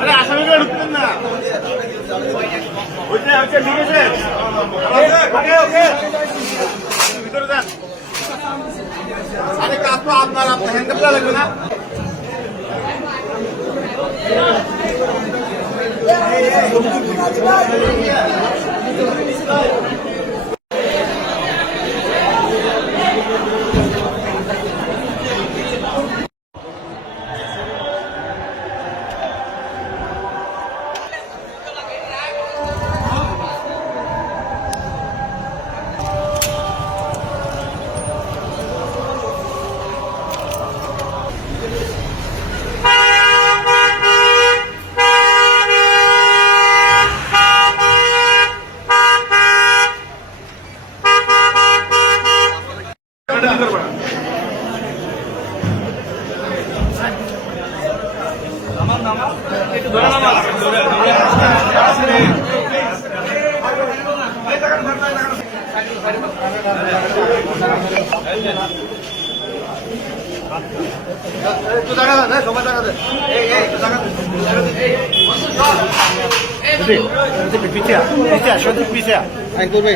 না ঢুকতেন না ওইটা হচ্ছে ঠিক আছে ওকে ওকে ভিতরে যান আরে কাজ তো আপনার আপনার হ্যান্ডেলটা লাগবে না একটু দেন হ্যাঁ, সবাই জায়গা দেন এই এই একটু জায়গা দেন পিছিয়ে পিছিয়ে সঠিক পিছিয়ে করবে